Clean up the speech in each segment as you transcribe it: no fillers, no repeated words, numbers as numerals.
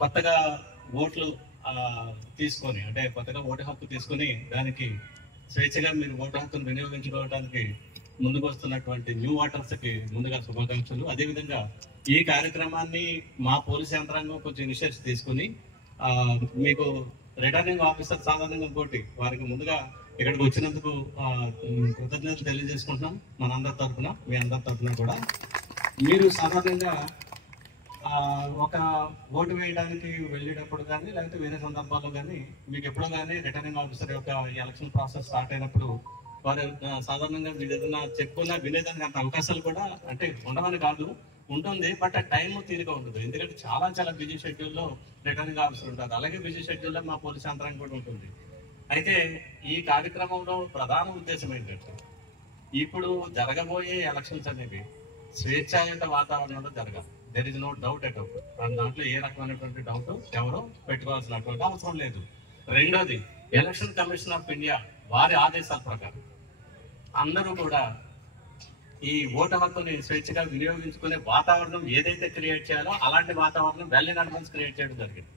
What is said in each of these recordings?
కొత్తగా ఓట్లు తీసుకొని, అంటే కొత్తగా ఓటు హక్కు తీసుకొని దానికి స్వేచ్ఛగా మీరు ఓటు హక్కును వినియోగించుకోవడానికి ముందుకు వస్తున్నటువంటి న్యూ ఓటర్స్కి ముందుగా శుభాకాంక్షలు. అదేవిధంగా ఈ కార్యక్రమాన్ని మా పోలీస్ యంత్రాంగం కొంచెం ఇనిషియేటివ్ తీసుకుని మీకు రిటర్నింగ్ ఆఫీసర్ సాధారణంగా ఇంకోటి వారికి ముందుగా ఇక్కడికి వచ్చినందుకు కృతజ్ఞతలు తెలియజేసుకుంటున్నాం మనందరి తరఫున, మీ అందరి తరఫున కూడా. మీరు సాధారణంగా ఒక ఓటు వేయడానికి వెళ్ళేటప్పుడు కానీ లేకపోతే వేరే సందర్భాల్లో కానీ మీకు ఎప్పుడో కానీ రిటర్నింగ్ ఆఫీసర్ యొక్క ఎలక్షన్ ప్రాసెస్ స్టార్ట్ అయినప్పుడు వారు సాధారణంగా మీరు ఏదైనా చెప్పుకున్నా వినేదానికి అంత అవకాశాలు కూడా అంటే ఉండవని కాదు, ఉంటుంది. బట్ ఆ టైం తీరిగా ఉండదు, ఎందుకంటే చాలా చాలా బిజీ షెడ్యూల్లో రిటర్నింగ్ ఆఫీసర్ ఉంటారు. అలాగే బిజీ షెడ్యూల్లో మా పోలీస్ యంత్రాంగం కూడా ఉంటుంది. అయితే ఈ కార్యక్రమంలో ప్రధాన ఉద్దేశం ఏంటంటే ఇప్పుడు జరగబోయే ఎలక్షన్స్ అనేవి స్వేచ్ఛాయుత వాతావరణంలో జరగాలి. There is no doubt at all. దాంట్లో ఏ రకమైనటువంటి డౌట్ ఎవరు పెట్టుకోవాల్సినటువంటి అవసరం లేదు. రెండోది, ఎలక్షన్ కమిషన్ ఆఫ్ ఇండియా వారి ఆదేశాల ప్రకారం అందరూ కూడా ఈ ఓటు హక్కుని స్వేచ్ఛగా వినియోగించుకునే వాతావరణం ఏదైతే క్రియేట్ చేయాలో అలాంటి వాతావరణం వెల్ ఇన్ అడ్వాన్స్ క్రియేట్ చేయడం జరిగింది.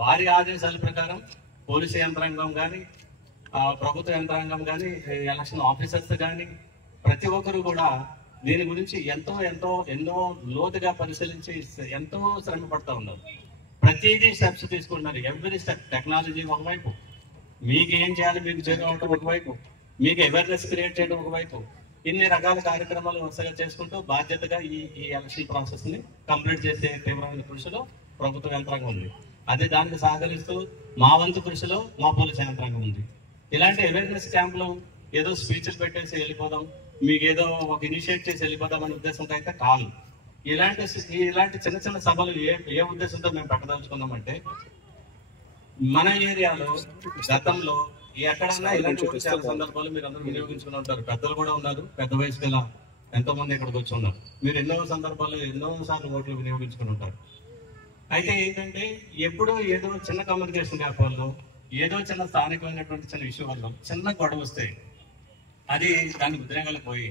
వారి ఆదేశాల ప్రకారం పోలీసు యంత్రాంగం కానీ ప్రభుత్వ యంత్రాంగం కానీ ఎలక్షన్ ఆఫీసర్స్ కానీ ప్రతి ఒక్కరు కూడా దీని గురించి ఎన్నో లోతుగా పరిశీలించి ఎంతో శ్రమ పడుతూ ఉన్నారు. ప్రతిదీ స్టెప్స్ తీసుకుంటున్నారు. ఎవ్రీ స్టెప్ టెక్నాలజీ ఒకవైపు, మీకు ఏం చేయాలి మీకు చేయడం ఒకవైపు, మీకు అవేర్నెస్ క్రియేట్ చేయడం ఒకవైపు, ఇన్ని రకాల కార్యక్రమాలు వరుసగా చేసుకుంటూ బాధ్యతగా ఈ ఎలక్షన్ ప్రాసెస్ ని కంప్లీట్ చేసే తీవ్రమైన కృషిలో ప్రభుత్వ యంత్రాంగం ఉంది. అదే దానికి సహకరిస్తూ మా వంతు కృషిలో మా పోలీస్ యంత్రాంగం ఉంది. ఇలాంటి అవేర్నెస్ క్యాంపులు ఏదో స్పీచ్లు పెట్టేసి వెళ్ళిపోదాం, మీకు ఏదో ఒక ఇనిషియేట్ చేసి వెళ్ళిపోదాం అనే ఉద్దేశంతో అయితే కాదు. ఇలాంటి చిన్న చిన్న సభలు ఏ ఉద్దేశంతో మేము పెట్టదలుచుకున్నామంటే, మన ఏరియాలో గతంలో ఎక్కడన్నా ఇలాంటి సందర్భాలు మీరు అందరూ వినియోగించుకుని ఉంటారు. పెద్దలు కూడా ఉన్నారు, పెద్ద వయసు గల ఎంతో మంది ఇక్కడికి వచ్చి ఉన్నారు. మీరు ఎన్నో సందర్భాల్లో ఎన్నో సార్లు ఓట్లు వినియోగించుకుని ఉంటారు. అయితే ఏంటంటే ఎప్పుడో ఏదో చిన్న కమ్యూనికేషన్ గ్యాప్ వల్ల, ఏదో చిన్న స్థానికమైనటువంటి చిన్న ఇష్యూ వల్ల చిన్న గొడవ వస్తే అది దాన్ని ఉద్రేకాలకు పోయి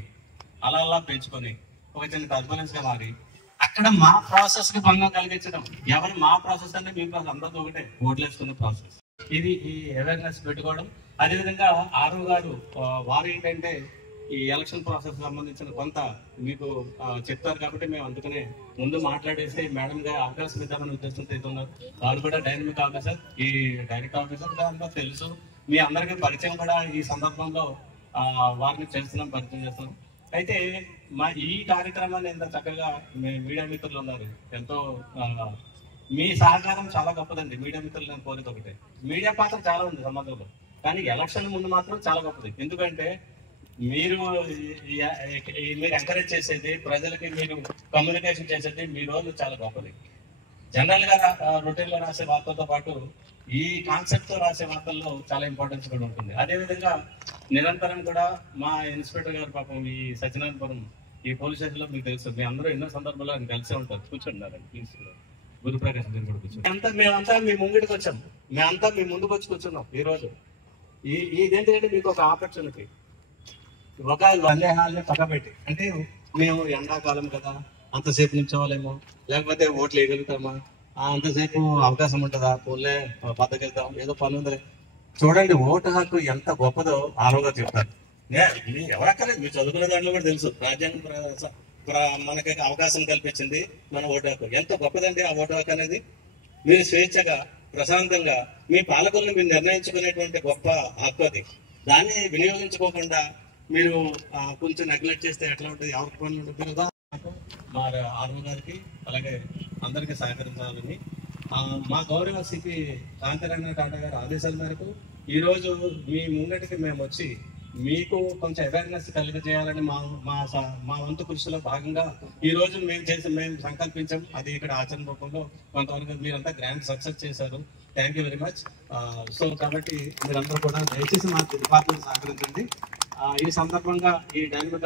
అలా పెంచుకొని ఒక చిన్న టర్బులెన్స్ గా మారి అక్కడ మా ప్రాసెస్ కి భంగం కలిగించడం. ఎవరు మా ప్రాసెస్ అంటే మీ ప్రాసెస్ అందరితో ఒకటే, ఓట్లు వేసుకునే ప్రాసెస్. ఇది ఈ అవేర్నెస్ పెట్టుకోవడం. అదేవిధంగా ఆర్ఓ గారు వారు ఏంటంటే ఈ ఎలక్షన్ ప్రాసెస్ సంబంధించిన కొంత మీకు చెప్తారు కాబట్టి మేము అందుకనే ముందు మాట్లాడేసి మేడం గారు అవకాశం ఇద్దామనే ఉద్దేశంతో ఇస్తున్నారు. వారు కూడా డైనమిక్ ఆఫీసర్, ఈ డైరెక్ట్ ఆఫీసర్ అంతా తెలుసు. మీ అందరికీ పరిచయం కూడా ఈ సందర్భంలో వారిని పరిచయం చేస్తున్నాం. అయితే మా ఈ కార్యక్రమాన్ని ఎంత చక్కగా మీడియా మిత్రులు ఉన్నారు, ఎంతో మీ సహకారం చాలా గొప్పదండి. మీడియా మిత్రులు నేను కోరేది ఒకటే, మీడియా పాత్ర చాలా ఉంది సమాజంలో, కానీ ఎలక్షన్ ముందు మాత్రం చాలా గొప్పది. ఎందుకంటే మీరు ఎంకరేజ్ చేసేది, ప్రజలకి మీరు కమ్యూనికేషన్ చేసేది మీ రోజు చాలా గొప్పది. జనరల్ గా రొటీన్ లో రాసే వార్తలతో పాటు ఈ కాన్సెప్ట్ తో రాసే వార్తల్లో చాలా ఇంపార్టెన్స్ కూడా ఉంటుంది. అదేవిధంగా నిరంతరం కూడా మా ఇన్స్పెక్టర్ గారు పాపం ఈ సత్యనారాయణపురం ఈ పోలీస్ స్టేషన్ లో మీకు తెలుసు, మీ అందరూ ఎన్నో సందర్భాల్లో ఆయన కలిసే ఉంటారు. కూర్చుంటారండి ప్లీజ్, గురుప్రకాశ్ గారు కూడా కూర్చోండి. మేమంతా మీ ముంగిటికి వచ్చాం, మేమంతా మీ ముందుకు వచ్చి కూర్చున్నాం. ఈ రోజు ఇదేంటంటే మీకు ఒక ఆపర్చునిటీ, ఒక సందేహాలని పక్కబెట్టి, అంటే మేము ఎండాకాలం కదా అంతసేపు నిల్చోవాలేమో, లేకపోతే ఓట్లు వేయగలుగుతామా, అంతసేపు అవకాశం ఉంటుందా, పోలే బద్దకెళ్తాం, ఏదో పని ఉందిలే. చూడండి ఓటు హక్కు ఎంత గొప్పదో ఆరోగ్యంగా చెప్తారు. ఎవరక్కర్లేదు, మీరు చదువుకునే దాంట్లో కూడా తెలుసు, రాజ్యాంగం మనకి అవకాశం కల్పించింది మన ఓటు హక్కు. ఎంత గొప్పదండి ఆ ఓటు హక్కు అనేది. మీరు స్వేచ్ఛగా ప్రశాంతంగా మీ పాలకులను మీరు నిర్ణయించుకునేటువంటి గొప్ప హక్కు అది. దాన్ని వినియోగించుకోకుండా మీరు కొంచెం నెగ్లెక్ట్ చేస్తే ఎట్లా ఉంటుంది, ఎవరికి పనులు ఉంటుంది కదా. మా ఆర్ఓ గారికి అలాగే అందరికీ సహకరించాలని మా గౌరవ సిపి కాంతిరాణ టాటా గారి ఆదేశాల మేరకు ఈరోజు మీ ముంగటికి మేము వచ్చి మీకు కొంచెం అవేర్నెస్ కలిగజేయాలని మా వంతు కృషిలో భాగంగా ఈ రోజు మేము సంకల్పించాం. అది ఇక్కడ ఆచరణ రూపంలో కొంతవరకు మీరంతా గ్రాండ్ సక్సెస్ చేశారు. Thank you very much. So కాబట్టి మీరందరూ కూడా దయచేసి మా డిపార్ట్మెంట్ సహకరించండి. ఈ సందర్భంగా ఈ డైనమిక్